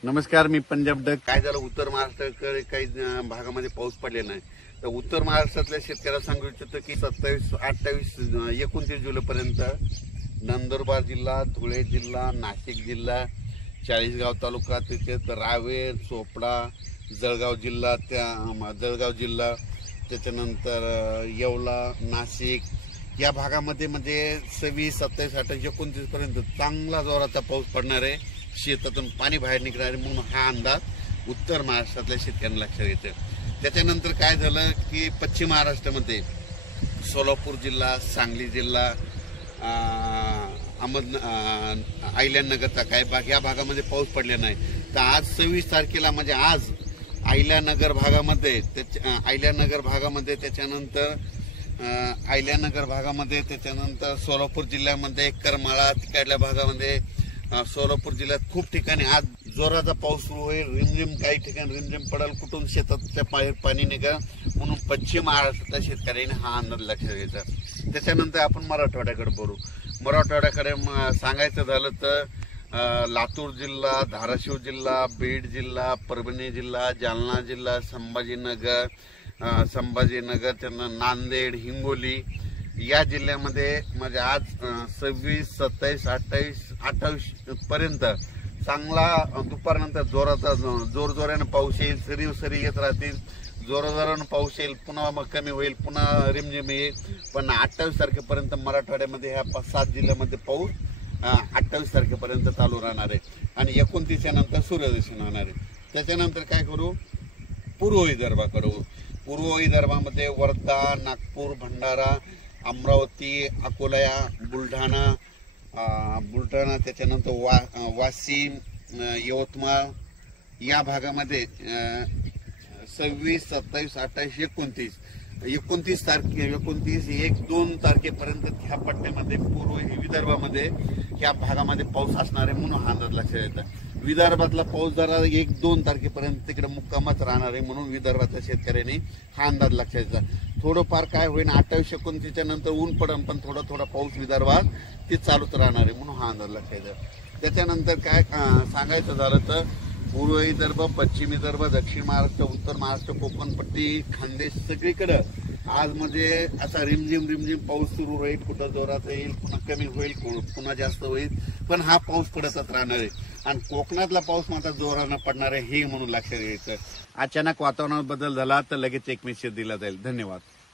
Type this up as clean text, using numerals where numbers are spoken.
नमस्कार, मी पंजाब डक. काय झालं, उत्तर महाराष्ट्राकडे काही भागामध्ये पाऊस पडलेला नाही. तर उत्तर महाराष्ट्रातल्या शेतकऱ्याला सांगू इच्छितो की 27, 28, 29 जुलैपर्यंत नंदुरबार जिल्हा, धुळे जिल्हा, नाशिक जिल्हा, चाळीसगाव तालुका, त्याच्यात रावेर, चोपडा, जळगाव जिल्हा, त्याच्यानंतर येवला, नाशिक या भागामध्ये म्हणजे 26, 27, 28, 29 पर्यंत चांगला जोराचा पाऊस पडणार आहे. शेतातून पाणी बाहेर निघणार आहे म्हणून हा अंदाज उत्तर महाराष्ट्रातल्या शेतकऱ्यांना लक्षात येतो. त्याच्यानंतर काय झालं की पश्चिम महाराष्ट्रामध्ये सोलापूर जिल्हा, सांगली जिल्हा, अहिल्यानगरचा काही भाग या भागामध्ये पाऊस पडले नाही. तर आज 26 तारखेला म्हणजे आज अहिल्यानगर भागामध्ये त्याच्यानंतर सोलापूर जिल्ह्यामध्ये करमाळा तिकडल्या भागामध्ये सोलापूर जिल्ह्यात खूप ठिकाणी आज जोराचा पाऊस सुरू होईल. रिमझिम काही ठिकाणी रिमझिम पडेल, कुठून शेताच्या पाणी निघा म्हणून पश्चिम महाराष्ट्रातल्या शेतकऱ्यांनी हा अंदाज लक्षात घ्यायचा. त्याच्यानंतर आपण मराठवाड्याकडे बोलू. मराठवाड्याकडे सांगायचं झालं तर लातूर जिल्हा, धाराशिव जिल्हा, बीड जिल्हा, परभणी जिल्हा, जालना जिल्हा, संभाजीनगर, त्यांना नांदेड, हिंगोली या जिल्ह्यामध्ये म्हणजे आज 26, 27, 28 पर्यंत चांगला दुपारनंतर जोराने पाऊस येईल. सरी येत राहतील, जोराने पाऊस येईल, पुन्हा मग कमी होईल, पुन्हा रिमझिम येईल. पण 28 तारखेपर्यंत मराठवाड्यामध्ये ह्या 5-7 जिल्ह्यामध्ये पाऊस 28 तारखेपर्यंत चालू राहणार आहे आणि 29 नंतर सूर्यदर्शन होणार आहे. त्याच्यानंतर काय करू, पूर्व विदर्भाकडे. पूर्व विदर्भामध्ये वर्धा, नागपूर, भंडारा, अमरावती, अकोला, बुलढाणा, त्याच्यानंतर वाशिम, यवतमाळ या भागामध्ये 26, 27, 28, 29 तारखे 1-2 तारखेपर्यंत ह्या पट्ट्यामध्ये पूर्व विदर्भामध्ये ह्या भागामध्ये पाऊस असणार आहे म्हणून हा अंदाज लक्षात येतं. विदर्भातला पाऊस जरा 1-2 तारखेपर्यंत तिकडे मुक्कामच राहणार आहे म्हणून विदर्भातल्या शेतकऱ्यांनी हा अंदाज लक्षात येतो. थोडंफार काय होईल 28-29 नंतर ऊन पडेल, पण थोडा पाऊस विदर्भात ते चालूच राहणार आहे म्हणून हा अंदाज लक्षात येतो. त्याच्यानंतर काय सांगायचं झालं तर पूर्व विदर्भ, पश्चिम विदर्भ, दक्षिण महाराष्ट्र, उत्तर महाराष्ट्र, कोकणपट्टी, खानदेश सगळीकडं आज म्हणजे असा रिमझिम पाऊस सुरू राहील. कुठं जोरात येईल, पुन्हा कमी होईल, पुन्हा जास्त होईल, पण हा पाऊस पडतच राहणार आहे. आणि कोकणातला पाऊस मात्र जोरानं पडणार आहे हे म्हणून लक्षात घ्यायचं. अचानक वातावरणात बदल झाला तर लगेच एक मेसेज दिला जाईल. धन्यवाद.